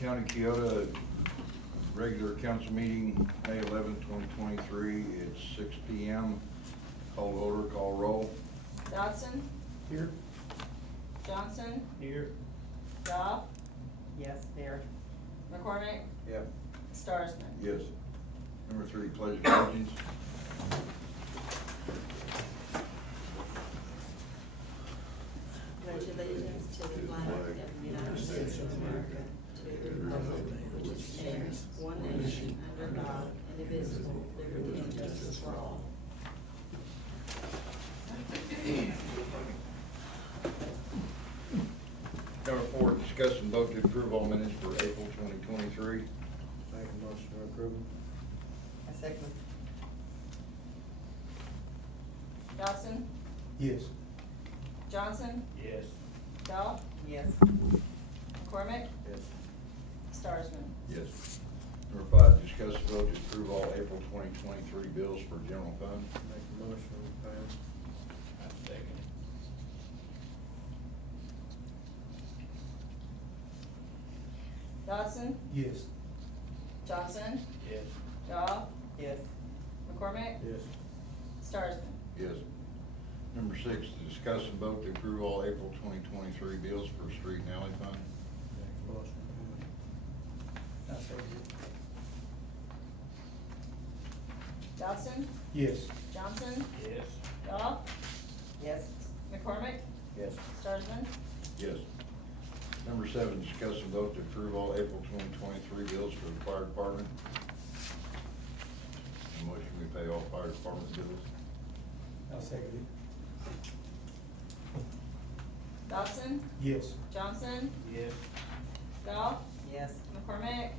County Keota, regular council meeting, May 11, 2023. It's 6 p.m. Call to order, call roll. Dodson, Here. Johnson, Here. Goff, Yes, there. McCormick, Yep. Starsman. Yes. Number 3, pledge of allegiance. Pledge allegiance to the flag of the United States of America, to the republic which stands one nation under God, indivisible, liberty and justice for all. Number 4, discuss and vote to approve all minutes for April 2023. Make a motion to approve. I second. Dodson, Yes. Johnson, Yes. Goff, Yes. McCormick, Yes. Starsman. Yes. Number 5, discuss and vote to approve all April 2023 bills for general fund. Make a motion to pass. I second. Dodson, Yes. Johnson, Yes. Goff, Yes. McCormick, Yes. Starsman. Yes. Number 6, to discuss and vote to approve all April 2023 bills for street and alley fund. Make a motion to pass. I second. Dodson, Yes. Johnson, Yes. Goff, Yes. McCormick, Yes. Starsman. Yes. Number 7, discuss and vote to approve all April 2023 bills for the fire department. A motion we pay all fire department bills. I'll second Dodson, it. Yes. Johnson, Yes. Goff, Yes. McCormick,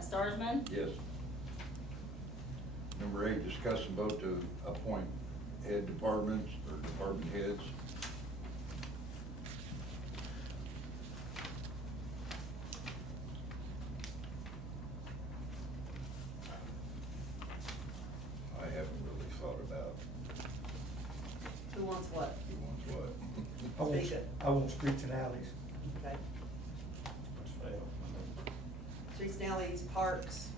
Starsman. Yes. Number 8, discuss and vote to appoint head departments or department heads. I haven't really thought about Who wants what? who wants what. Speak it. I want streets and alleys. Okay. What's fail? Streets and alleys, parks,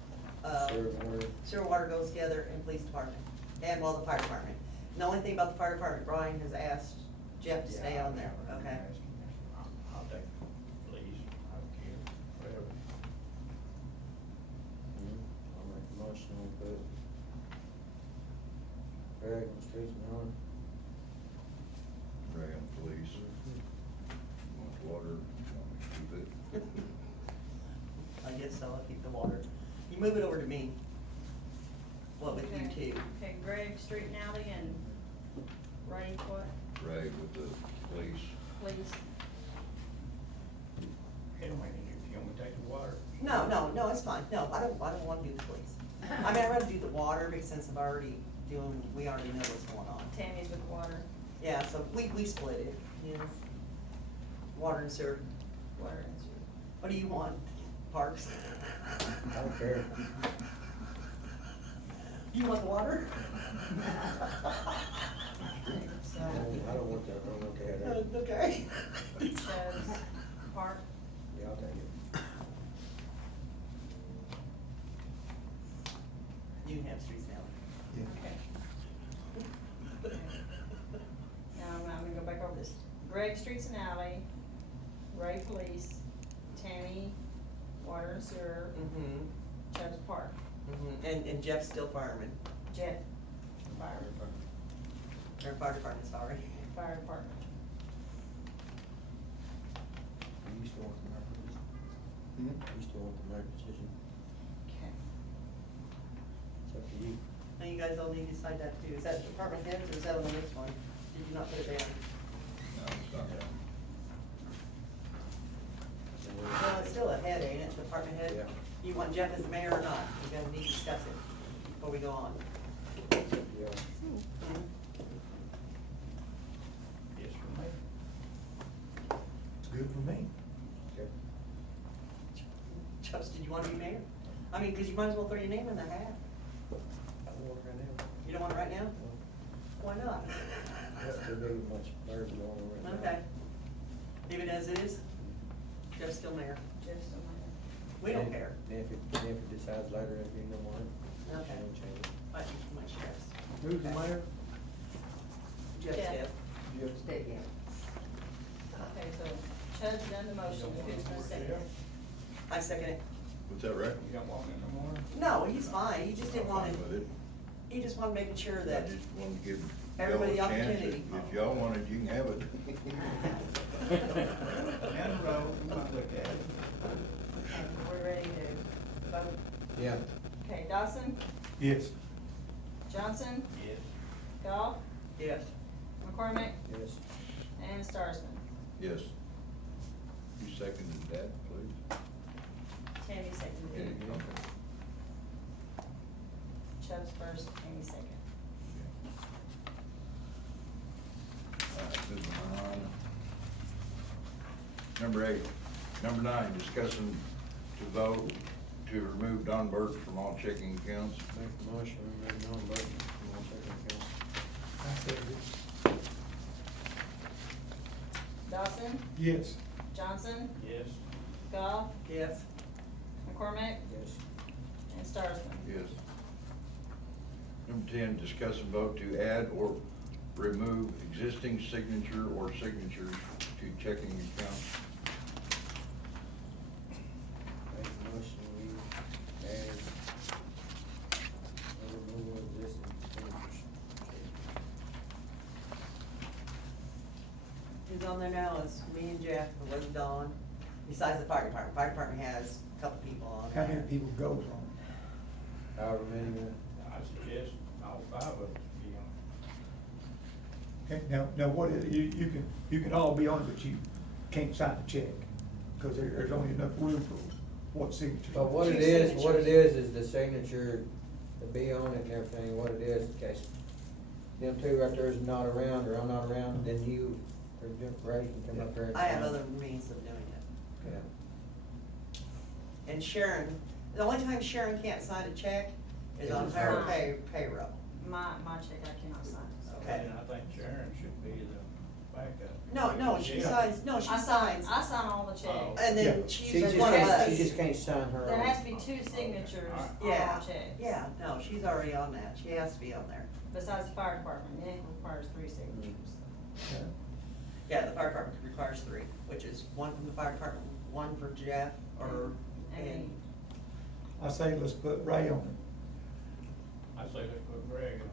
Sewer and water. sewer, water goes together, and police department, and well, the fire department. And the only thing about the fire department, Brian has asked Jeff to stay on there, okay? I'll take, please, I don't care, whatever. I'll make a motion on that. Greg on streets and alley. Ray on police. Want water, want me to keep it? I guess so, I'll keep the water. You move it over to me. What with you Okay. two? Okay, Greg, street and alley, and Ray, what, Ray with the police. please? Hey, don't make any, if you want me to take the water. No, it's fine. No, I don't wanna do the police. I mean, I'd rather do the water, because since we already know what's going on. Tammy's with water, Yeah, so we split it, you know. Water and sewer. water and sewer. What do you want? Parks? I don't care. You want the water? So, I don't want that, I don't want that. Okay. shows, park, Yeah, I'll take it. You can have streets now. okay. Now, I'm gonna go back over this. Greg, streets and alley, Ray, police, Tammy, water and sewer, Mm-hmm, Chubb's park, and Jeff's still fireman, Jeff, fire, or fire department, sorry. fire department. You still want the mayor position? You still want the mayor position? Okay. It's up to you. Now you guys all need to decide that too. Is that department heads or is that on the next one? Did you not put it down? No, it's not that. Well, it's still a head, ain't it, department head? Yeah. You want Jeff as the mayor or not? You guys need to discuss it before we go on. Yeah. Mhm. Yes, for me. It's good for me. Okay. Chubbs, did you want to be mayor? I mean, cause you might as well throw your name in the hat. I don't want it right now. You don't want it right now? Why not? That's too big, much better than the one right now. Okay. Leave it as it is? Jeff's still mayor. Jeff's still mayor. We don't care. If it decides later if you don't want it. Okay. we'll change it. I think too much Jeff's. Who's the mayor? Jeff's Jeff. Jeff. Jeff Stegman. Okay, so Chud's done the motion, who's gonna second it? I second it. What's that, right? You don't want it no more? No, he's fine. He just didn't want I'm to, fine with it. he just wanted making sure I that, just wanted to give Everybody y'all a chance. opportunity. If y'all want it, you can have it. Down the road, we might look at it. Okay, we're ready to vote. Yeah. Okay, Dawson, Yes. Johnson, Yes. Goff, yes. McCormick, Yes. and Starsman. Yes. You seconded that, please? Tammy seconded Okay. it. Chubb's first, Tammy second. All right, moving on. Number 8. Number 9, discussing to vote to remove Don Burke from all checking accounts. Make the motion, we make no vote. We'll check it out. I said it. Dawson, Yes. Johnson, Yes. Goff, Yes. McCormick, Yes. and Starsman. Yes. Number 10, discuss and vote to add or remove existing signature or signatures to checking accounts. Make the motion, we add or removal of existing signatures. Who's on there now is me and Jeff, it wasn't Dawn, besides the fire department. Fire department has a couple people on there. How many people goes on? However many, I suggest all 5 of us be on. Okay, now what is, you can all be on it, but you can't sign the check, cause there's only enough room for what signature. but what it Two is the signature, to be on it and everything, what it is, in case them two right there is not around, or I'm not around, then you, or Ray can come up there and I have sign. other means of doing it. Yeah. And Sharon, the only time Sharon can't sign a check is on Is her her. payroll. My check I cannot sign. Okay. And I think Sharon should be the backup. No, she Yeah. signs, no, she I signs. I sign all the checks. Oh. And then Yeah. She she's just one of can't, us. she just can't sign her There own. has to be 2 signatures on all Yeah, checks. yeah, no, she's already on that. She has to be on there. Besides the fire department, it requires 3 signatures. Yeah. Yeah, the fire department requires 3, which is 1 from the fire department, 1 for Jeff, or, and, I say let's put Ray on I say let's put Greg it.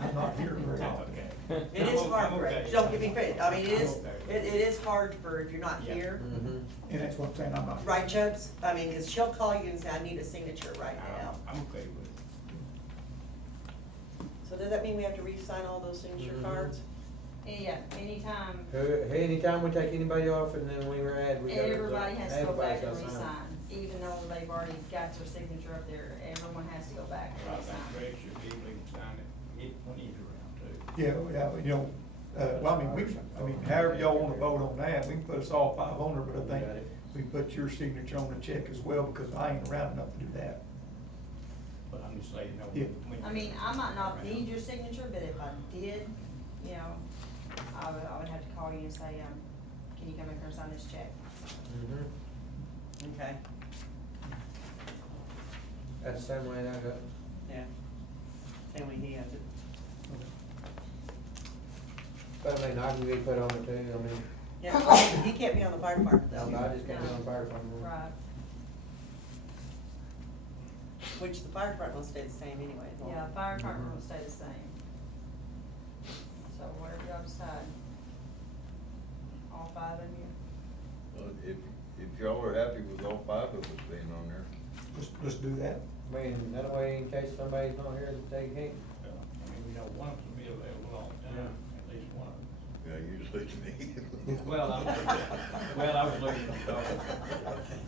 I'm not here very often. Okay. it is I'm hard, okay. Greg, don't get me crazy, I mean, it is, I'm okay. it is hard for, if you're not Yeah. here. Mhm. And that's what I'm saying, I'm not. Right, Chubbs? I mean, cause she'll call you and say, I need a signature right now. I'm okay with it. So does that mean we have to re-sign all those signature Mhm. cards? Yeah, anytime, Anytime we take anybody off and then we were add, we gotta. everybody has to go back and everybody's gotta sign. re-sign, even though they've already got their signature up there, everyone has to go back I and think re-sign. Greg should be able to sign it when he's around too. Yeah, you know, well, I mean, however y'all wanna vote on that, we can put us all 5 on there, but I think Got it. we put your signature on the check as well, because I ain't around enough to do that. But I'm just saying, no. Yeah. I mean, I might not need your signature, but if I did, you know, I would have to call you and say, can you come in here and sign this check? Mhm. Okay, That's the same way that goes. yeah. Same way he has it. But I mean, I can be put on it too, I mean, Yeah, he can't be on the fire department though. I just can't be on the fire department. Right. Which the fire department will stay the same anyway. won't it? Yeah, fire department will stay the same. So whatever y'all decide. All 5 of you? Well, if y'all are happy with all 5 of us being on there. Let's do that. I mean, that way in case somebody's not here, that they can't. I mean, we know one of us will be available all the time, at least one of us. Yeah, usually it's me. Well, I was looking at those.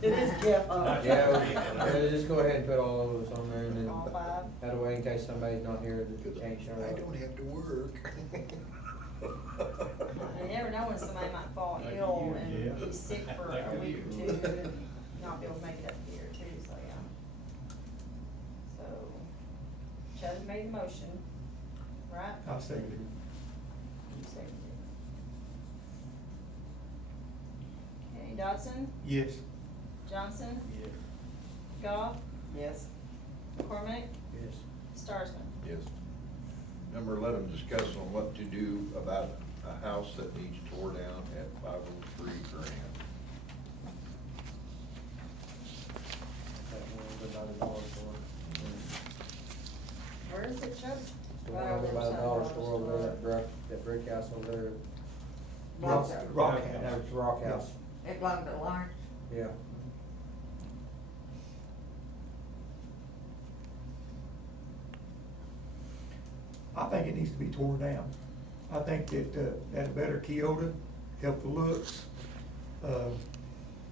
It is Jeff, Yeah, just go ahead and put all of us on there and then. All 5? That way in case somebody's not here, that can't show I up. don't have to work. You never know when somebody might fall Like ill you, and yeah. be sick for Like a week or you. 2 and not be able to make it up here too, so yeah. So, Chad made the motion, right? I'll second it. You seconded it. Dodson, Yes. Johnson, Yes. Goff, Yes. McCormick, Yes. Starsman. Yes. Number 11, discuss on what to do about a house that needs tore down at 503 Grand. That one's about a dollar store. Where is it, Chuck? The one over by the dollar store over there, that brick house over there. Rock Rock House. That's Rock House, It belonged to Lawrence. yeah. I think it needs to be torn down. I think that, that a better Kyoto, help the looks.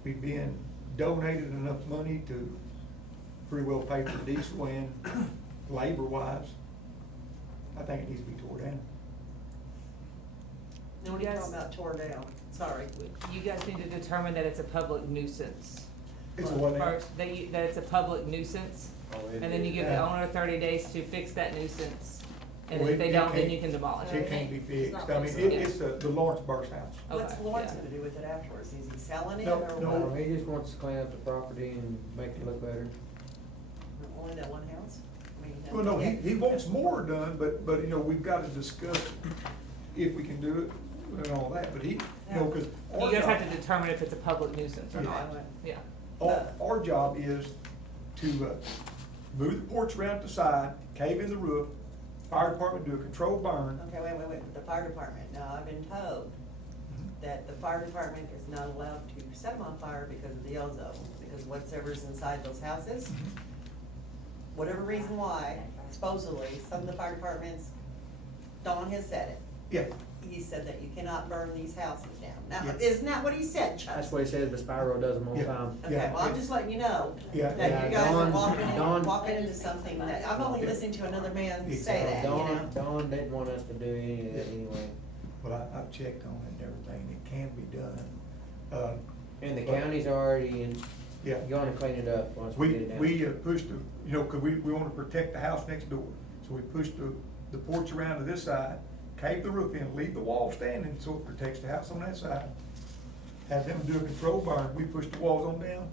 We've been donated enough money to pretty well pay for diesel and labor wise. I think it needs to be tore down. Now, what are you Yes. talking about tore down? Sorry. You guys need to determine that it's a public nuisance. It's a what now? First, that it's a public nuisance, Oh, it and then you is. give the owner 30 days to fix that nuisance. And Well, if they it don't, then can't- you can demolish It it. can't be It's fixed. not I mean, fixed. it's the Lawrence Burst house. What's Okay, Lawrence yeah. gonna do with it afterwards? Is he selling it No, or no. what? He just wants to clean up the property and make it look better. Only that one house? I mean, Well, no, he wants more done, but, you know, we've got to discuss if we can do it and all that, but he, you know, cause. You our guys have job- to determine if it's a public nuisance or Yeah. not, yeah. Our job is to, move the porch around to the side, cave in the roof, fire department do a controlled burn. Okay, wait, the fire department. Now, I've been told that the fire department is not allowed to set them on fire because of the ozone, because whatever's inside those houses, whatever reason why, supposedly, some of the fire departments, Dawn has said it. Yeah, He said that you cannot burn these houses down. Now, Yes. isn't that what he said, Chuck? That's what he says, but Spyro does them all the Yeah. time. Okay, Yeah. well, I'm just letting you know Yeah. that Yeah, you guys are Dawn- walking into something that, I'm only listening to another man say that, you know? Dawn didn't want us to do any of that anyway. but I've checked on it and everything, it can be done. And the But- county's already Yeah. gonna clean it up once we get it down. We pushed the, you know, cause we wanna protect the house next door, so we pushed the porch around to this side, cave the roof in, leave the wall standing, so it protects the house on that side. Have them do a control burn, we pushed the walls on down,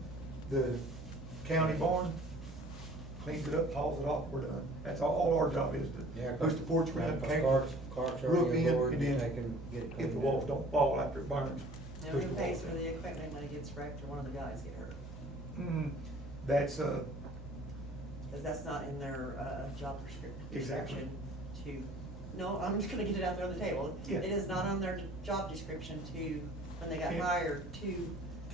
the county barn cleans it up, hauls it off, we're done. That's all our job is, Yeah, to push the porch around, Because cave Clark's the roof already in, on board, and they then can get it if cleaned the up. walls don't fall after it burns. Now, push who the pays walls for in. the equipment when it gets wrecked or one of the guys get hurt? That's, Cause that's not in their, job Exactly. description to, no, I'm just gonna get it out there on the table. Yeah. It is not on their job description to, when they got And- hired, to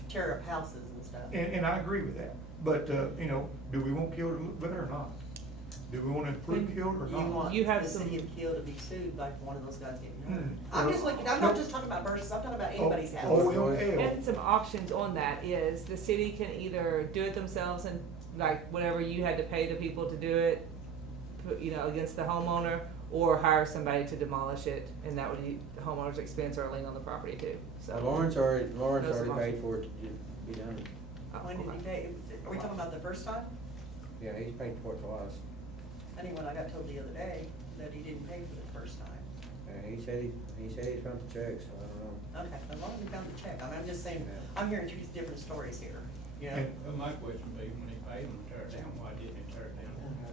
tear up houses and stuff. and I agree with that, but, you know, do we want Kiel to look better or not? Do we wanna improve Kiel or You not? want You have the city some- of Kiel to be sued like one of those guys getting hurt. Hmm. I'm just looking, I'm not No. just talking about Burgess, I'm talking about anybody's house. OML. And some options on that is the city can either do it themselves and like whatever you had to pay the people to do it, put, you know, against the homeowner, or hire somebody to demolish it, and that would be the homeowner's expense or a lien on the property too, so. Lawrence already Those are paid for it to be done. When did he pay, are we talking about the first time? Yeah, he's paid for it twice. Anyone, I got told the other day that he didn't pay for the first time. He said he found the check, so I don't know. Okay, as long as he found the check, I mean, I'm just saying, I'm hearing two different stories here, you know? And- Well, my question would be, when he paid them to tear it down, why didn't he tear it down?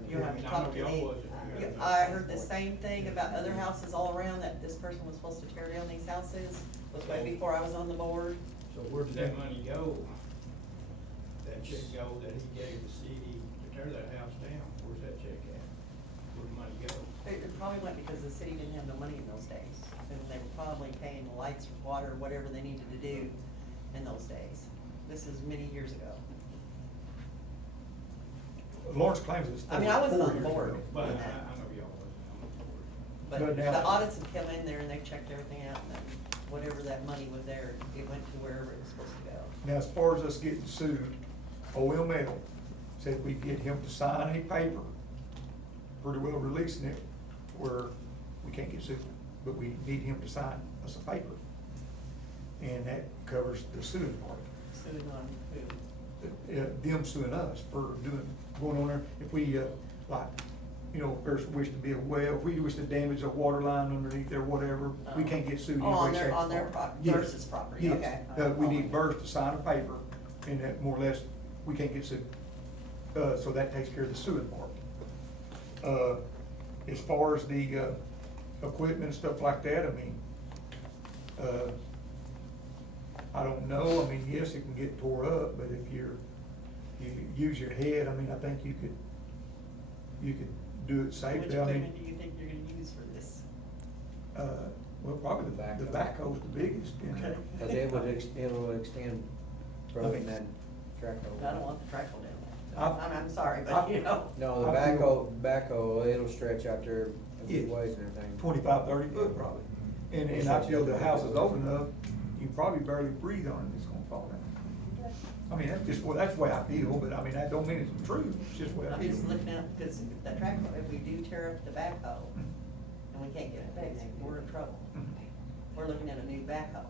You have to talk to me. Yeah, I heard the same thing about other houses all around, that this person was supposed to tear down these houses, was way before I was on the board. So where did that money go? That check go that he gave the city to tear that house down, where's that check at? Where'd the money go? It probably went because the city didn't have no money in those days, and they were probably paying the lights or water, whatever they needed to do in those days. This is many years ago. Lawrence claims it's I mean, I wasn't 4 on the years board. ago. But I when know that- y'all wasn't on the board. But But now- the audits have come in there and they checked everything out, and then whatever that money was there, it went to wherever it was supposed to go. Now, as far as us getting sued, OML said we get him to sign a paper, pretty well releasing it, where we can't get sued, but we need him to sign us a paper. And that covers the suing part. Suing on who? Them suing us for going on there, if we, like, you know, if there's wish to be a well, if we wish to damage a water line underneath there, whatever, we can't get sued. Oh, on anyway, their, shape, or on their form. prop, Yes. versus property, Yes. okay. We need Burrs to sign a paper, and that more or less, we can't get sued. So that takes care of the suing part. As far as the, equipment and stuff like that, I mean, I don't know, I mean, yes, it can get tore up, but if you use your head, I mean, I think you could do it Which safely, I mean. equipment do you think you're gonna use for this? Well, probably the backhoe's the biggest, you know. Okay. Cause it will extend I from mean- that track over. I don't want the track hole down I- there. I'm sorry, but you know. No, the I feel- backhoe, it'll stretch out there Yeah. ways and everything. 25, 30 foot probably. And I feel the house is old enough, you can probably barely breathe on it, it's gonna fall down. I mean, that's just, well, that's the way I feel, but I mean, that don't mean it's true, it's just the way I I'm feel. just looking at, because that track hole, if we do tear up the backhoe and we can't get it fixed, we're in trouble. Mhm. We're looking at a new backhoe.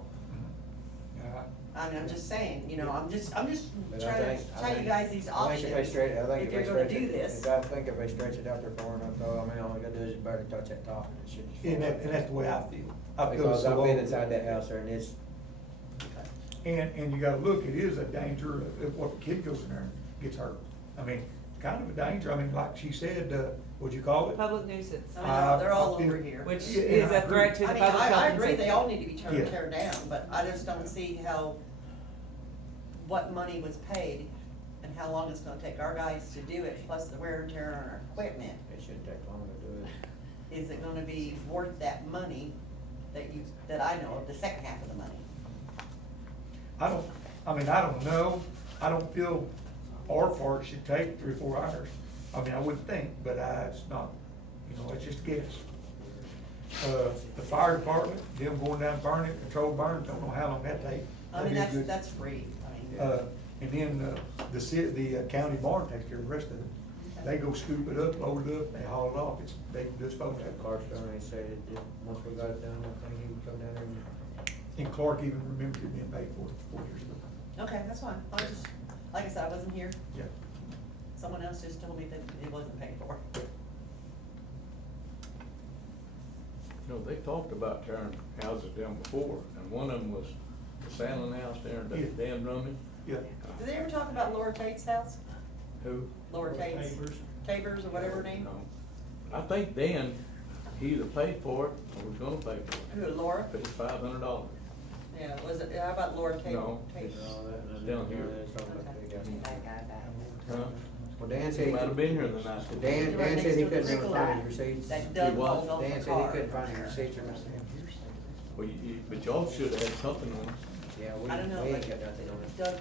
Yeah, I mean, I'm just saying, you know, I'm just But I trying to think- I tell you think- guys these I think options. if they stretch, I think if if you're they gonna stretch do it, this. I think if they stretch it out there far enough, though, I mean, all we gotta do is barely touch that top and it should just. and that's the way I feel. I feel Because so I've been old. inside that house there and it's, And you gotta look, it is a danger if what the kid goes in there and gets hurt. I mean, kind of a danger, I mean, like she said, what'd you call it? Public nuisance, I know, they're all I feel- over here. which Yeah, is and I a threat to I the mean, public health I and agree, safety. they all need to be Yeah. teared down, but I just don't see how, what money was paid and how long it's gonna take our guys to do it, plus the wear and tear on our equipment. it shouldn't take long to do it. Is it gonna be worth that money that I know of, the second half of the money? I don't know, I don't feel our part should take 3 or 4 hours. I mean, I wouldn't think, but it's not, you know, it's just a guess. The fire department, them going down burning, controlled burns, don't know how long that takes. I mean, That'd be a good- that's free, I mean. And then, the county barn takes care of the rest of it. They go scoop it up, load it up, they haul it off, they dispose of it. Clark Stone, he said, that once we got it done, I think he would come down there and. And Clark even remembered it being paid for 4 years ago. Okay, that's fine, I just, like I said, I wasn't here, Yeah. someone else just told me that it wasn't paid for. You know, they talked about tearing houses down before, and one of them was the Sandlin house there, Yeah. that Dan Drummond. Yeah. Did they ever talk about Laura Tate's house? Who? Laura Tate's, Tabors. Tabors or whatever her name? No. I think Dan, he either paid for it or was gonna pay for it. Who, Laura? $500. Yeah, was it, how about Laura Tate? No. Tate? Down here. Huh? Well, Dan said. He might have been here the night. Dan said he couldn't never find his receipts. That Doug He was. hauled off Dan the said he car. couldn't find his receipts or nothing. Well, but y'all should have had something on it. Yeah, I don't know, we ain't but got nothing on it.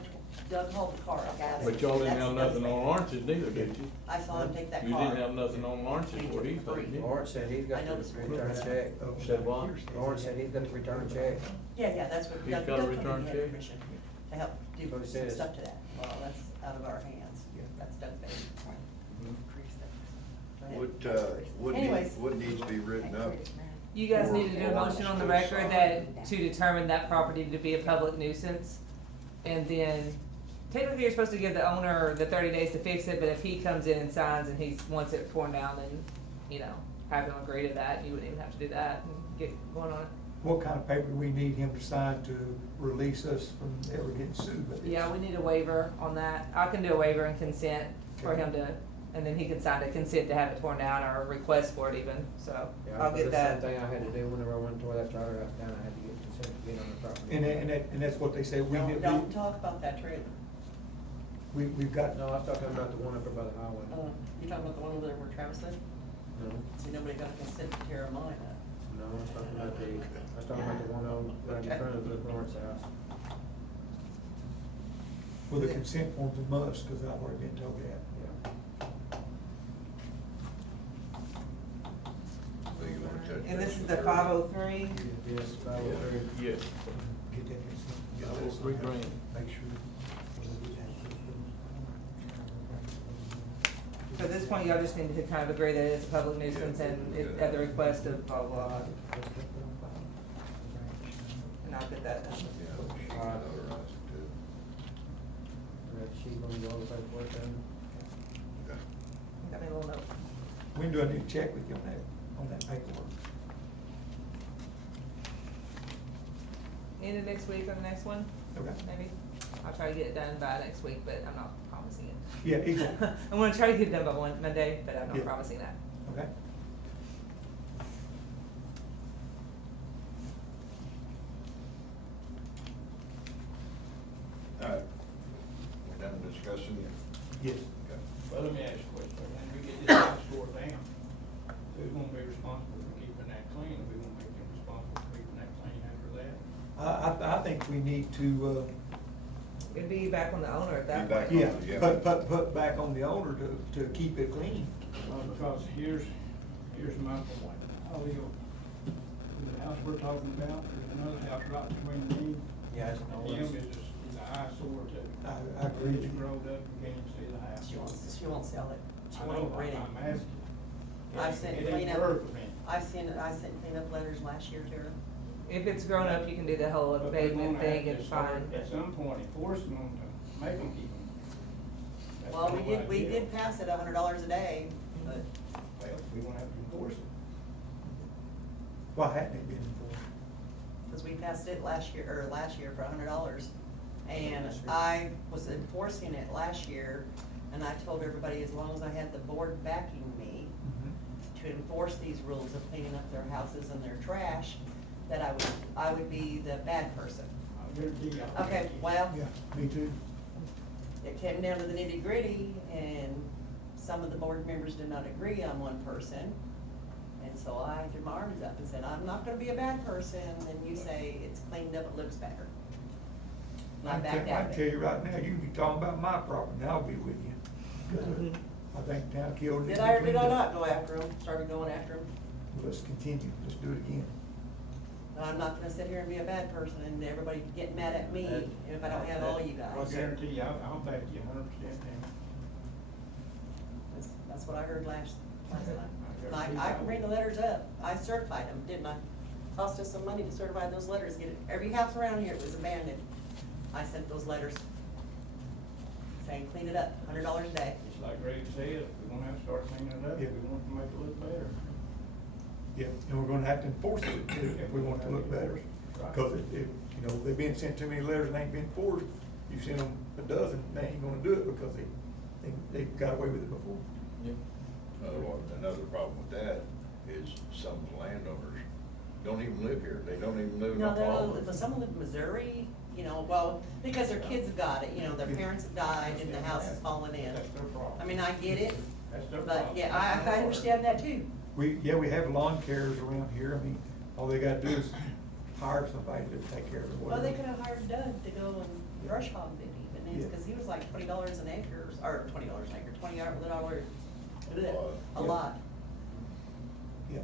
Doug hauled the car off. But y'all didn't That's- have that's nothing on bad. Lawrence's neither, did you? I saw him take that You car. didn't have nothing on Lawrence's where he paid, did you? Lawrence said he's got I know the this return one. check. Said what? Lawrence said he's got the return check. Yeah, that's what He's Doug, got a Doug told return me he had check? permission to help do What it some says. stuff to that. Well, that's out of our hands. That's Doug's baby. Anyways. What needs to be written up? You guys need to do a motion on the record that, to determine that property to be a public nuisance. And then technically you're supposed to give the owner the 30 days to fix it, but if he comes in and signs and he wants it torn down, then, you know, have him agree to that, you wouldn't even have to do that and get going on it. What kind of paper do we need him to sign to release us from ever getting sued with this? Yeah, we need a waiver on that. I can do a waiver and consent for him to, and then he can sign a consent to have it torn down or a request for it even, so Yeah, I'll get that. That's the same thing I had to do whenever I went and tore that trailer house down, I had to get consent to get on the property. And that's what they say, Don't talk about that trailer. we've got, No, I was talking about the one up there by the highway. You're talking about the one over there where Travis lived? No, See, nobody got a consent to tear mine up. no, I was talking about the one on, right in front of the Lawrence house. well, the consent form's a must, cause I've already been told that. Yeah. So you wanna touch And this base is with the her? 503. Yes, 503. Yes. Get that consent. get That that was $3 grand. Make sure. So at this point, y'all just need to kind of agree that it's a public nuisance and it, at the request of blah, blah, and I'll get that done. Yeah, she can Alright. notarize it too. She's gonna go over the paperwork then. Okay. Got me a little note. When do I need to check with you on that paperwork? End of next week or the next one, Okay. maybe. I'll try to get it done by next week, but I'm not promising it. Yeah, exactly. I'm gonna try to get it done by Monday, but I'm not Yeah. promising that. Okay. All right. We're done discussing it. Yes. Okay. Well, let me ask you a question, when we get this house tore down, who's gonna be responsible for keeping that clean, we gonna make them responsible for keeping that clean after that? I think we need to, It'd be back on the owner at that Be back point. on. yeah, Yeah. put back on the owner to keep it clean. Well, because here's my point, how we go, the house we're talking about, there's another house right between them. Yeah, it's And him is an eyesore too. I agree with It's you. grown up, you can't even see the house. She won't sell it. She I won't know, even rent it. I'm asking. I've sent It ain't cleanup, worth a minute. I sent cleanup letters last year to her. If it's grown up, you can do the whole But we're abatement gonna have thing to and start fine. At some point, enforcing them to make them keep them. That's Well, the whole we idea. did pass it $100 a day, but Well, we gonna have to enforce it. Why hadn't it been enforced? because we passed it last year for $100. And I was enforcing it last year, and I told everybody as long as I had the board backing me to enforce these rules of cleaning up their houses and their trash, that I would be the bad person. I guarantee you. Okay, well, Yeah, me too. it came down to the nitty gritty, and some of the board members did not agree on one person. And so I threw my arms up and said, I'm not gonna be a bad person, and you say it's cleaned up, it looks better. And I backed out I of tell it. you right now, you can be talking about my property, and I'll be with you. 'Cause I think town killed it. Did I or did I not go after him, started going after him? Let's continue, let's do it again. And I'm not gonna sit here and be a bad person and everybody get mad at me if I don't have all you I guys. guarantee you, I'll back you 100%. That's what I heard last time. And I can bring the letters up. I certified them, didn't I? Cost us some money to certify those letters, get it, every house around here was abandoned. I sent those letters saying, clean it up, $100 a day. Just like Greg said, we're gonna have to start cleaning it up, Yeah. we want to make it look better. Yeah, and we're gonna have to enforce it too, if we want it to look better. Right. Cause if, you know, they've been sent too many letters and ain't been enforced, you send them a dozen, they ain't gonna do it because they got away with it before. Another problem with that is some landowners don't even live here. They don't even live in No, Oklahoma. but some live in Missouri, you know, well, because their kids have got it, you know, their parents have died and the house has fallen in. That's their problem. I mean, I get it, That's their problem. but yeah, I understand that too. We have lawn carers around here, I mean, all they gotta do is hire somebody to take care of it, Well, whatever. they could have hired Doug to go and brush hog it even, Yeah. because he was like $20 an acre, or $20 an acre, $20 a Yeah. lot Yeah,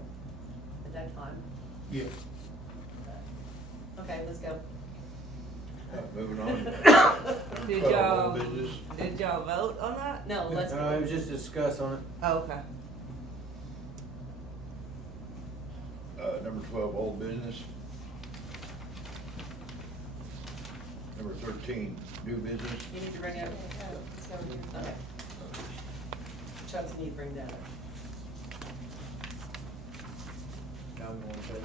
at that time. yeah. Okay, let's go. Moving on. Did Well, y'all, old business. did y'all vote on that? No, let's It go. was just discuss on it. Oh, okay. Number 12, old business. Number 13, new business. You need to bring up. Okay. Chubbs need to bring that up. I'm going to say.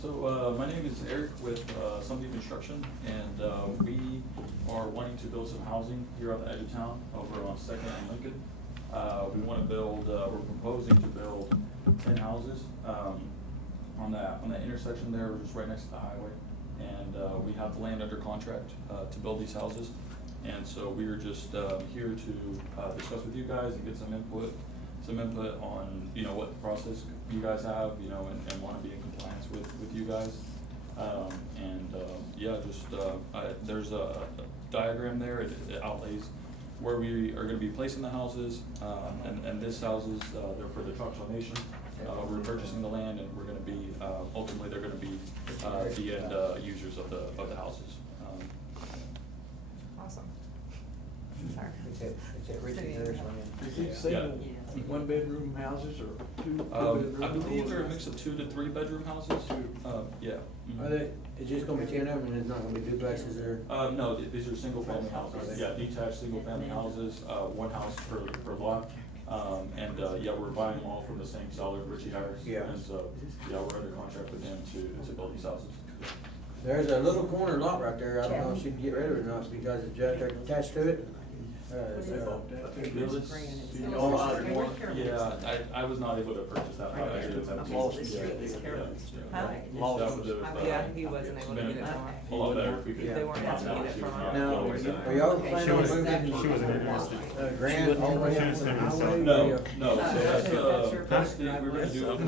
So, my name is Eric with Sunbeam Construction, and we are wanting to build some housing here on the edge of town, over on Second and Lincoln. We wanna build, we're proposing to build 10 houses, on that intersection there, just right next to the highway. And, we have the land under contract, to build these houses. And so we are just, here to, discuss with you guys and get some input on, you know, what process you guys have, you know, and wanna be in compliance with you guys. Yeah, just, there's a diagram there, it outlays where we are gonna be placing the houses, and this houses, they're for the Choctaw Nation. We're purchasing the land, and we're gonna be, ultimately, they're gonna be, the end, users of the houses. Awesome. Sorry. It's at Richard Harris land. Yeah. one-bedroom houses or two bedroom? I believe they're a mix of 2 to 3 bedroom houses. Yeah. Mhm. Are they, it's just gonna be 10 of them, and it's not gonna be duplexes or? No, these are single family houses, yeah, detached single family houses, one house per lot. And, yeah, we're buying them all from the same seller, Richie Harris. Yeah. And so, yeah, we're under contract with them to build these houses. There's a little corner lot right there, I don't know if she'd get rid of it or not, because it's just attached to it. Yeah, I was not able to purchase that. I did have to- Lost. Huh? That would have, Yeah, he wasn't able to get it from a lot better if we could. They weren't able to get it from Yeah. Now, are y'all planning on moving? She wasn't interested. Grant all the way up to the highway? No, no, so that's the, we're gonna do it.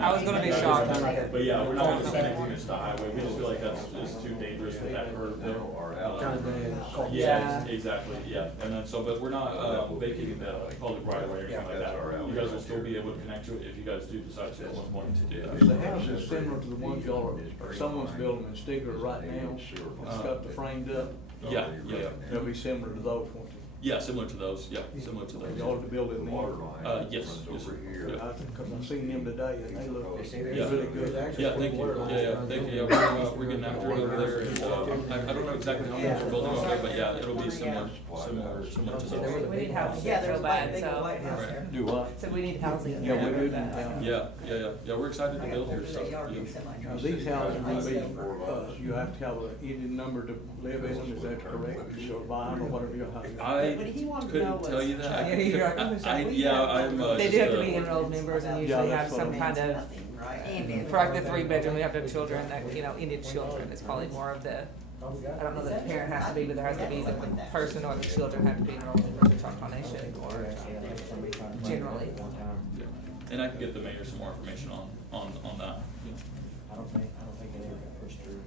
I was gonna be shocked. But yeah, we're not gonna send anything that's the highway, we just feel like that's just too dangerous with that curve there. Kind of the Yeah, exactly, yeah, and then so, but we're not, vacating the public right of way or anything like that. You guys will still be able to connect to it if you guys do decide to want to do The that. house is similar to the ones y'all are, someone's building in Stigler right now. It's got the framed up. Yeah, yeah, They'll be similar to those, won't they? yeah, similar to those, yeah, similar to those. Y'all to build it in there. Yes, yes, sir. Yeah. Cause I've seen them today and they look Yeah. really good. Yeah, thank you, thank you, we're getting after it over there, and, I don't know exactly how many we're building over there, but yeah, it'll be similar to those. We need housing Yeah, so there's my bad, big so. white house there. Do what? So we need housing. Yeah, we do in town. Yeah, we're excited to I build got here, so, that yard yeah. in semi-truck. Now, these houses will be, you have to have a Indian number to live in them, is that correct? You'll buy them or whatever you have. I What he wanted to know couldn't tell you was- that. Yeah, you're right. Yeah, I'm, They just, do have to be enrolled members and usually have that's some what I kind of, Nothing, right? for like the 3 bedroom, we have to have children that, you know, Indian children, it's probably more of the, I don't know that the parent has to be, but there has to be the person or the children have to be enrolled in the Choctaw Nation or generally. Yeah. And I can get the mayor some more information on that. Yeah. I don't think it ever got pushed through.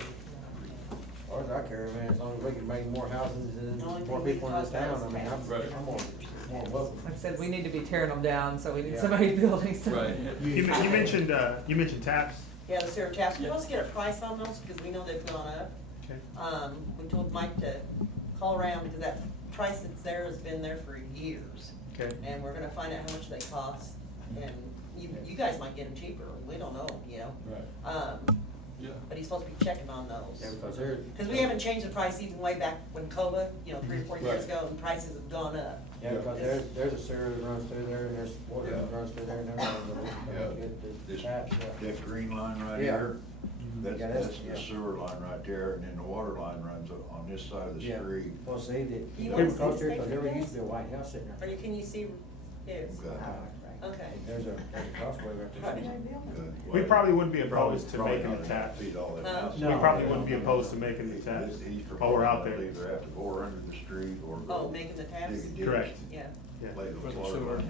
As far as I care, man, as long as we can make more houses and more people in this town, I mean, I'm more welcome. Like I said, we need to be tearing them down, so we need Yeah. somebody building some. Right. You mentioned taps. Yeah, the sewer taps, we're supposed to get a price on those, because we know they've gone up. Okay. We told Mike to call around, because that price that's there has been there for years. Okay. And we're gonna find out how much they cost, and you guys might get them cheaper, we don't know, you know? Right. Yeah. But he's supposed to be checking on those. Yeah, because they're. Because we haven't changed the price even way back when COVA, you know, 3 or 4 years Right. ago, and prices have gone up. Yeah, because there's a sewer that runs through there, and there's water that Yeah. runs through there, and everything. Yeah, Get the this, taps, that green line right Yeah. here, that's, Yeah, that's- that's the yeah. sewer line right there, and then the water line runs on this side of the Yeah. street. Well, see, You the wanna see agriculture, this because there picture, used to be a guys? White House sitting Or there. can you see his? Good. Okay. There's a crossway right there. Good. We probably wouldn't be opposed to Probably making not the enough tap. feet all that Huh? house. We probably wouldn't be opposed to making the taps He's while we're out proposing there. to either have to bore under the street or go. Oh, making the taps? dig a ditch, Correct. Yeah. Yeah. Lay the For the water sewer. line.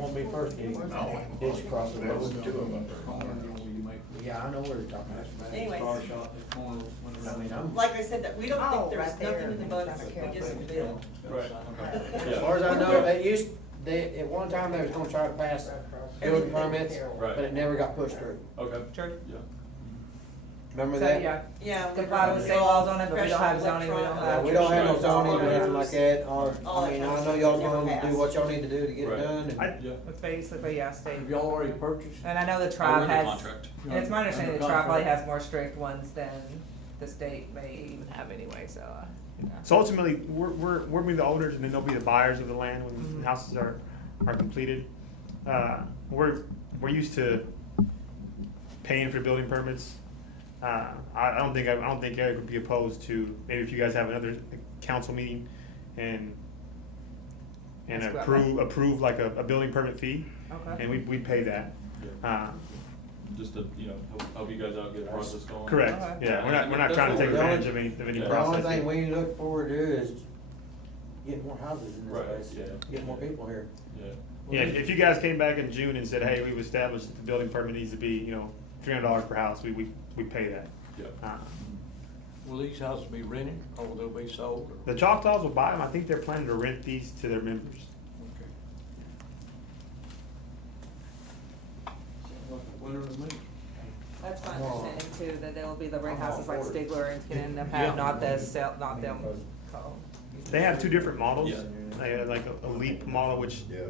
Won't be first ditch across the road. Yeah, I know where you're talking about. Anyways. Star shot, the corner, I mean, I'm, Like I said, that we don't Oh, think there's right there. nothing in the books, we just bill. Right. as far as I know, at one time, they was gonna try to pass building permits, Right. but it never got pushed through. Okay. Sure. Yeah. Remember So, that? yeah, Yeah. comply with state laws on it, but we don't have zoning, we don't Yeah, have. we don't have no zoning or anything like that, or, All I mean, that I kind know of y'all stuff never gonna do passed. what y'all need to do to get it Right. done, and. I- Yeah. It's basically, yeah, state. Have y'all already purchased? And I know the We're tribe under has, contract. and it's my understanding the Under tribe probably contract. has more strict ones than the state may even have anyway, so, yeah. So ultimately, we're be the owners, and then they'll be the buyers of the land when Mhm. the houses are completed. We're used to paying for building permits. I don't think Eric would be opposed to, maybe if you guys have another council meeting and Ask about approve like a building permit fee, Okay. and we pay that. Just to, help you guys out, get the process going. Correct, Okay. yeah, we're not trying to take advantage of any Yeah. The only process. thing we look forward to is get more houses in this Right, place, yeah. get more people here. Yeah. Yeah, if you guys came back in June and said, hey, we've established that the building permit needs to be, $300 per house, we pay that. Yeah. Will these houses be rented or will they be sold? or- The Choctaws will buy them, I think they're planning to rent these to their members. Okay. Winter to me. That's my Well, understanding too, that there will be the ring I'm all houses like for it. Stigler and can end up Yeah. have, not the sell, not them called? They have two different models. Yeah. They have like a LEAP model, which Yeah.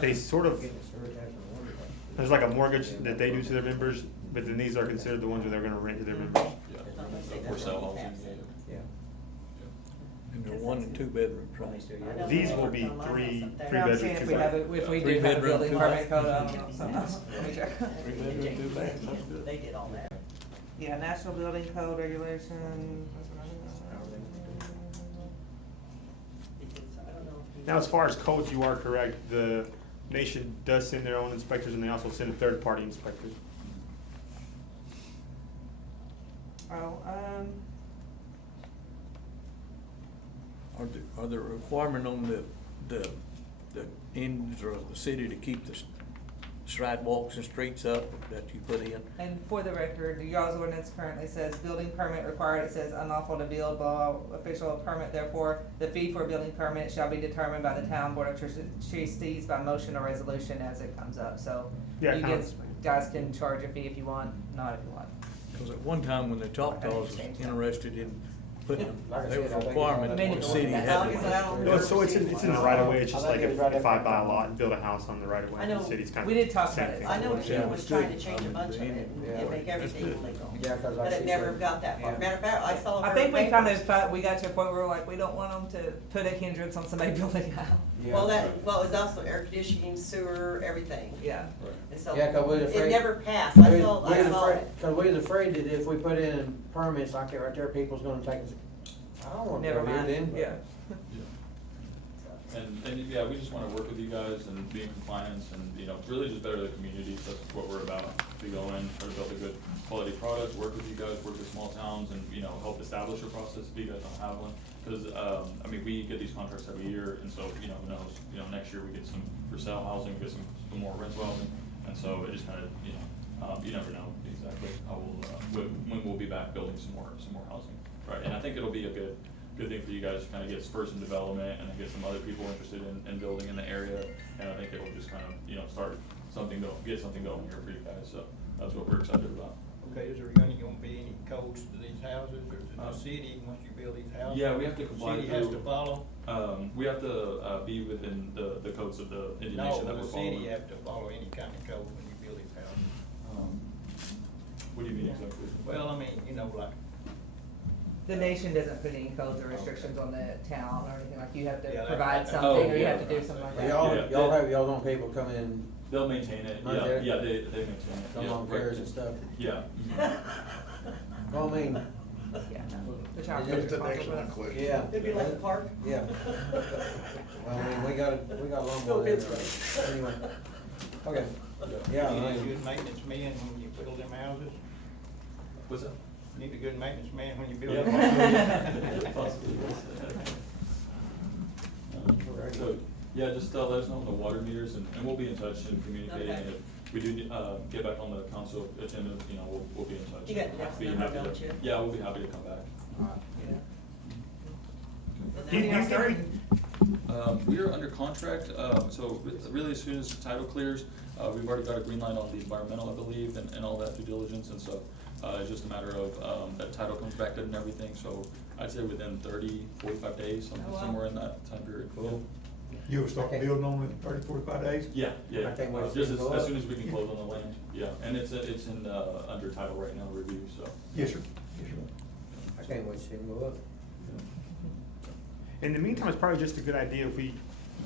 they sort of, Getting a sewer tax on one tax. there's like a mortgage that they do to their members, but then these are considered the ones where they're gonna rent to their members. Yeah. Say For that's sale what housing, we have. Yeah. And they're 1 and 2 bedrooms, right? I know These they will worked be on my house three- up there. three I'm bedroom, saying if two we have, bath. if we Three do have a bedroom, building two permit bath. code, I don't know, so, let me check. 3 bedroom, 2 baths, that's good. They did all that. Yeah, National Building Code regulation. Because I don't know if you- Now, as far as codes, you are correct. The nation does send their own inspectors, and they also send a third-party inspector. Oh, Are there requirement on the ends or the city to keep the sidewalks and streets up that you put in? and for the record, y'all's ordinance currently says building permit required, it says unlawful to build, blah, official permit, therefore, the fee for a building permit shall be determined by the town board of trustees by motion or resolution as it comes up, so Yeah, you kind guys can charge a fee if you want, not if you want. Because at one time when the Choctaws was interested in putting, Like I there was said, I a think requirement it's that the city as had long as I to. don't- No, so it's in the right of way. It's just I like think it was right if I after buy a the- lot and build a house on the right of way, I know. the city's kind of. We did talk same about it. thing. I know Yeah, Jim was it's trying good. to change a bunch of it Yeah. and make everything That's good. legal. Yeah, 'cause But like it she never said- got that far. yeah. Matter of fact, I saw her. I think we kind papers. of, we got to a point where we're like, we don't want them to put a hindrance on somebody building a house. Yeah. Well, it was also air conditioning, sewer, everything. Yeah. Right. And so, Yeah, 'cause we was it afraid- never passed. I We saw was afraid, it. cause we was afraid that if we put in permits like that right there, people's gonna take us, I don't wanna Never go here mind, then. but- yeah. And yeah, we just wanna work with you guys and be in compliance and, you know, really just better the community, so that's what we're about. To go in, try to build a good quality product, work with you guys, work with small towns and, you know, help establish a process if you guys don't have one. Cause, I mean, we get these contracts every year and so, you know, who knows, next year we get some for sale housing, we get some more rental housing. And so it just kinda, you never know exactly how when we'll be back building some more housing. Right, and I think it'll be a good thing for you guys to kind of get first in development and then get some other people interested in building in the area. And I think it'll just kind of, start get something going here for you guys, so that's what we're excited about. Okay, is there gonna be any codes to these houses, or is it the city, once you build these houses? Yeah, we have to comply City has to through- follow? We have to, be within the codes of the Indian No, Nation that the we're following. city have to follow any kind of code when you build these houses. What do you mean exactly? Well, I mean, like, The nation doesn't put any codes or restrictions on the town or anything, like you have Yeah, to that- provide that- something, or you yeah. have to do something like But that. Y'all, Yeah. y'all have y'all's own people come in, They'll maintain it, Right yeah, there? yeah, they maintain it. come yeah, on right. cars and stuff. Yeah. Well, I mean, Yeah, no, the child Is it is responsible for that. yeah. It'd be like a park. Yeah. Well, I mean, we got a long Go way. Pittsburgh. Anyway, okay, yeah, you I need a mean, good maintenance man when you build them houses, What's that? you need a good maintenance man when you build Yeah, them houses. possibly, yes. So, yeah, just let us know on the water meters and we'll be in touch and communicating. Okay. If we do, get back on the council agenda, we'll be in touch. You got Jeff's Be number, happy to- don't you? Yeah, we'll be happy to come back. alright. Do you think We are under contract, so really as soon as the title clears, we've already got a green light on the environmental, I believe, and all that due diligence, and so, it's just a matter of, that title comes back good and everything, so I'd say within 30-45 days, Oh, wow. somewhere in that time period. Cool. You'll start Okay. building on it in 30-45 days? Yeah, yeah, I can't wait to just see it go as up. soon as we can close on the land, yeah, and it's in, under title right now, review, so. Yes, sir. Yes, sir. I can't wait to see them go up. In the meantime, it's probably just a good idea if we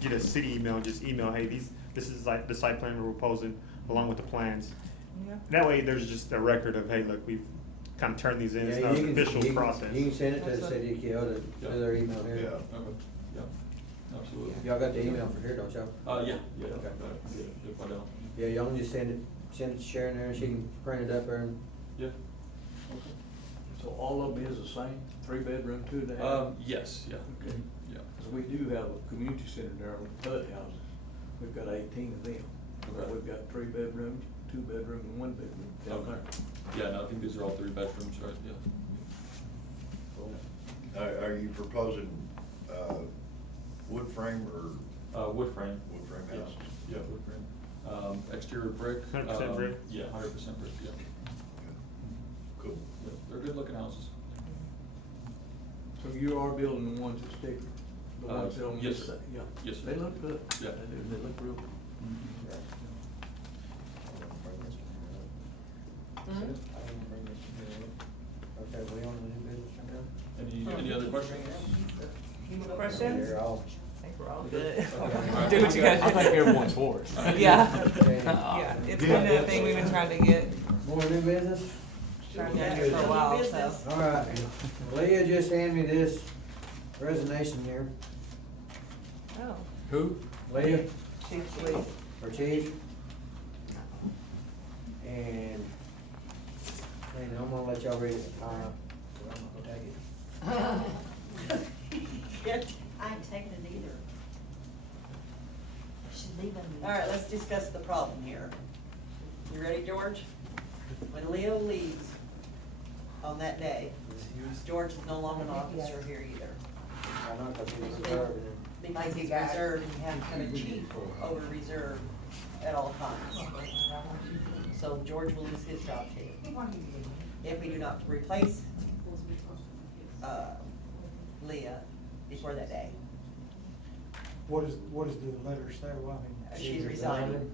get a city email, just email, hey, this is like the site plan we're proposing along with the plans. Yeah. That way, there's just a record of, hey, look, we've kind of turned these in, it's Yeah, not you an can- official you can- process. You can send it to the city of Kyoto, Yeah. to their email here. Yeah. Okay, yeah, absolutely. Y'all got the email for here, don't y'all? Yeah, Okay. if I don't, Yeah, y'all can just send it to Sharon there, and she can print it up there and. yeah. So all of them is the same, 3-bedroom, 2.5? Yes, yeah, Okay. yeah. Because we do have a community center there with HUD houses. We've got 18 of them. Okay. We've got 3 bedrooms, 2 bedroom, and 1 bedroom down Okay. there. Yeah, no, I think these are all 3 bedrooms, right, yeah. Are you proposing, wood frame or Wood frame. wood frame Yeah, houses? yeah, wood frame. Exterior brick. 100% brick? Yeah, 100% brick, yeah. Cool. Yeah, they're good looking houses. So So you are building the ones that stick, the ones that on yes. this side? Yeah. Yes, sir. They look good. Yeah. They do, they look real good. Okay, we on the new business right now? Any other questions? Questions? They're all. I think we're all good. Okay. Do what you gotta do. I think everyone's for it. Yeah, Okay. yeah, it's been a thing we've been trying to get, More new business? trying to get for a while, so. All right, Leah just handed me this resignation here. Oh, Who? Leah, Chief Lee. our chief. And I'm gonna let y'all read it. I'm not gonna take it. I ain't taking it either. Should leave them. All right, let's discuss the problem here. You ready, George? When Leo leaves on that day, George is no longer an officer here either. I know, 'cause he was serving. Because he's reserved and you have to have a chief over reserve at all times. So George will lose his job too. If we do not replace, Leah before that day. What is the letter say? Well, I mean, She's resigning.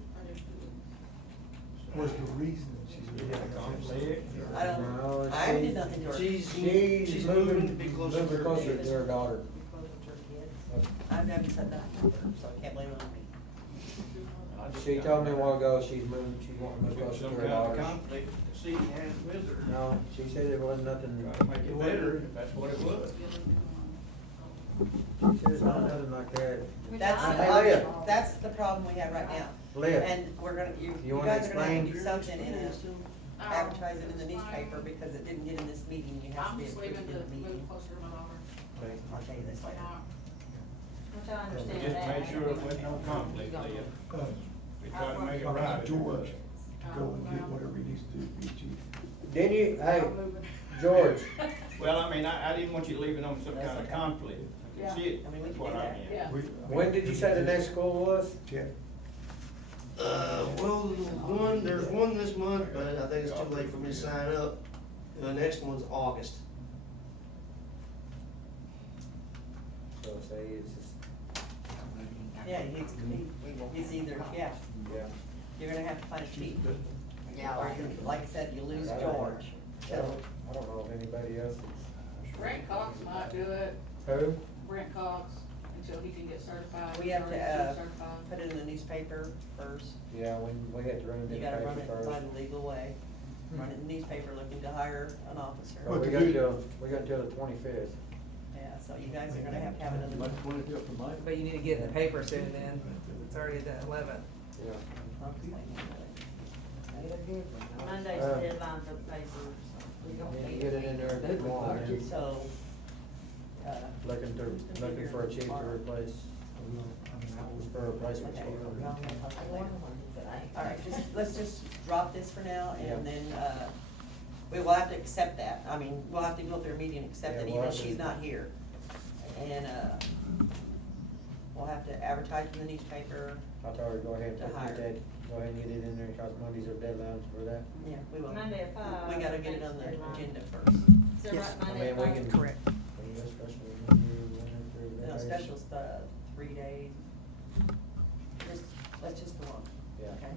what's the reason she's resigning? I don't, No, I haven't did nothing to her. She's moving to be closer to her daughter. I've never said that to her, so I can't blame it on me. She told me a while ago she's moving, she's wanting to move closer Some to her kind of daughter. conflict the city has with her. No, she said it wasn't nothing. Gotta make it better, if that's what it was. She said it's not nothing like that. Leah. That's the problem we have right now. Leah. And we're gonna, you You wanna guys are gonna have to do explain? something in a, advertise it in the newspaper, because it didn't get in this meeting, you have to I'm be just approved leaving in to the meeting. move closer to my daughter. Okay. I'll tell you this later. Which I understand Just that. make sure it was no conflict, Leah. We try to make it About right. George to go and get whatever he needs to do to be chief. Didn't you, hey, I'm moving. George, Well, I mean, I didn't want you leaving on some kind of conflict. I Yeah. can see it, I mean, we that's can what do I that. mean. Yeah. when did you say the next school was? Jeff? Well, there's one this month, but I think it's too late for me to sign up. The next one's August. So say it's just, Yeah, he's either, yeah, yeah. you're gonna have to find a chief. Yeah. Or you, like I said, you lose George. I don't know if anybody else is. Brent Cox might do it, Who? Brent Cox, until he can get certified. We have to, Certified. put it in the newspaper first. Yeah, we had to run it in the You gotta run paper it by first. the legal way. Run it in the newspaper looking to hire an officer. But we got till the 25th. Yeah, so you guys are gonna have to have it in the. Much want to do it for Mike. But you need to get in the paper soon then, because it's already the 11th. Yeah. Monday's the deadline for the paper, so we We don't need to need get it in there tomorrow, man. So, Looking for a chief to replace, for a replacement chief. all right, let's just drop this for now, Yeah. and then, we will have to accept that. I mean, we'll have to go through a meeting and accept Yeah, it, we'll even have if to- she's not here. And, we'll have to advertise in the newspaper. I told her, go ahead To and hire. get that, go ahead and get it in there, cause Mondays are deadlines for that. Yeah, we will. Monday at 5. We gotta get it on the agenda first. Is that right, I Monday mean, at we 5? can. Correct. We can go special interview, whenever No, that is. special's 3 days. Let's just go on. Yeah. Okay?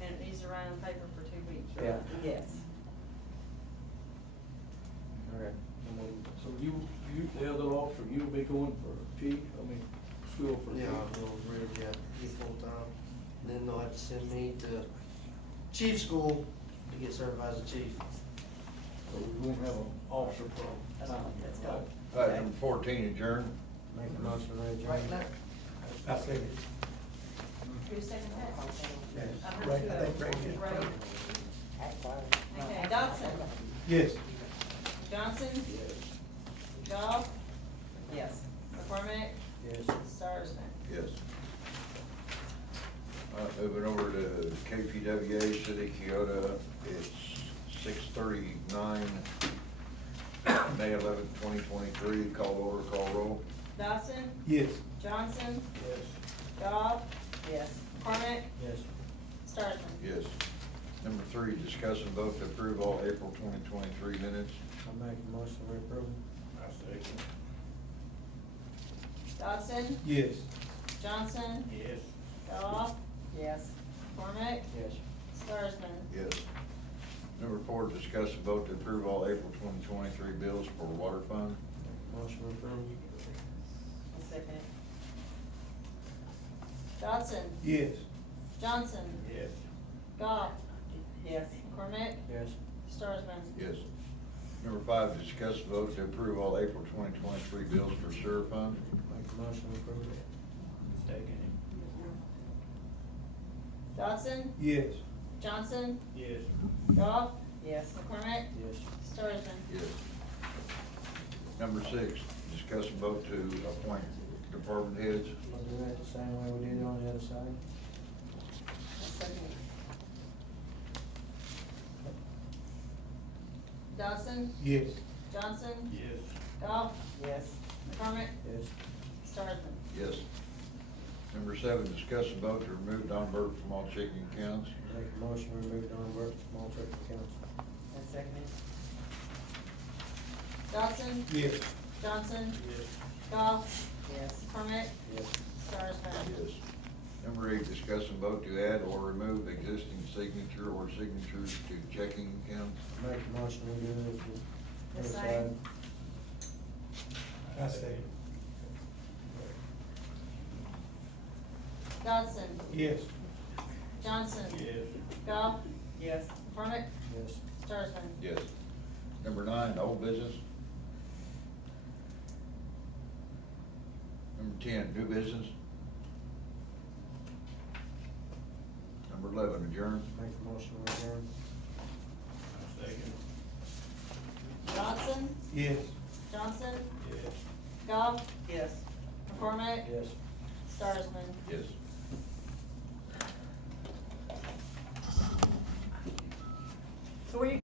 And it needs to run in the paper for 2 weeks, right? Yeah. Yes. Okay. So you, the other officer, you'll be going for chief, school for chief? Yeah, well, really, yeah, be full-time. And then they'll have to send me to chief school to get certified as a chief. So we won't have an officer from. Let's go. Number 14, adjourn. Make a motion to adjourn. I say it. Who's second that? Yes. I heard Ray, two I of think them. Ray did. Ray. Okay, Dodson. Yes. Johnson. Goff. Yes. McCormick. Yes. Starsman. Yes. Moving over to KPWA, City of Keota, it's 6:39, May 11th, 2023, call order, call roll. Dodson. Yes. Johnson. Yes. Goff. Yes. McCormick. Yes. Starsman. Yes. Number 3, discuss and vote to approve all April 2023 minutes. I make a motion to approve. I say Second. Dodson, Yes. Johnson, Yes. Goff, Yes. McCormick, Yes. Starsman. Yes. Number 4, discuss and vote to approve all April 2023 bills for water fund. Motion approved. I'll second it. Dodson, Yes. Johnson, Yes. Goff, Yes. McCormick, Yes. Starsman. Yes. Number 5, discuss and vote to approve all April 2023 bills for sewer fund. Make a motion approved. Second. Dodson, Yes. Johnson, Yes. Goff, Yes. McCormick, Yes. Starsman. Yes. Number 6, discuss and vote to appoint department heads. We'll do that the same way we did on the other side. I'll second it. Dodson, Yes. Johnson, Yes. Goff, Yes. McCormick, Yes. Starsman. Yes. Number 7, discuss and vote to remove Don Burke from all checking accounts. Make a motion to remove Don Burke from all checking accounts. I'll second it. Dodson, Yes. Johnson, Yes. Goff, Yes. McCormick, Yes. Starsman. Yes. Number 8, discuss and vote to add or remove existing signature or signatures to checking accounts. Make a motion to do this The other same. side. I second. Dodson, Yes. Johnson, Yes. Goff, Yes. McCormick, Yes. Starsman. Yes. Number 9, old business. Number 10, new business. Number 11, adjourn. Make a motion to adjourn. Second. Dodson, Yes. Johnson, Yes. Goff, Yes. McCormick, Yes. Starsman. Yes. So were you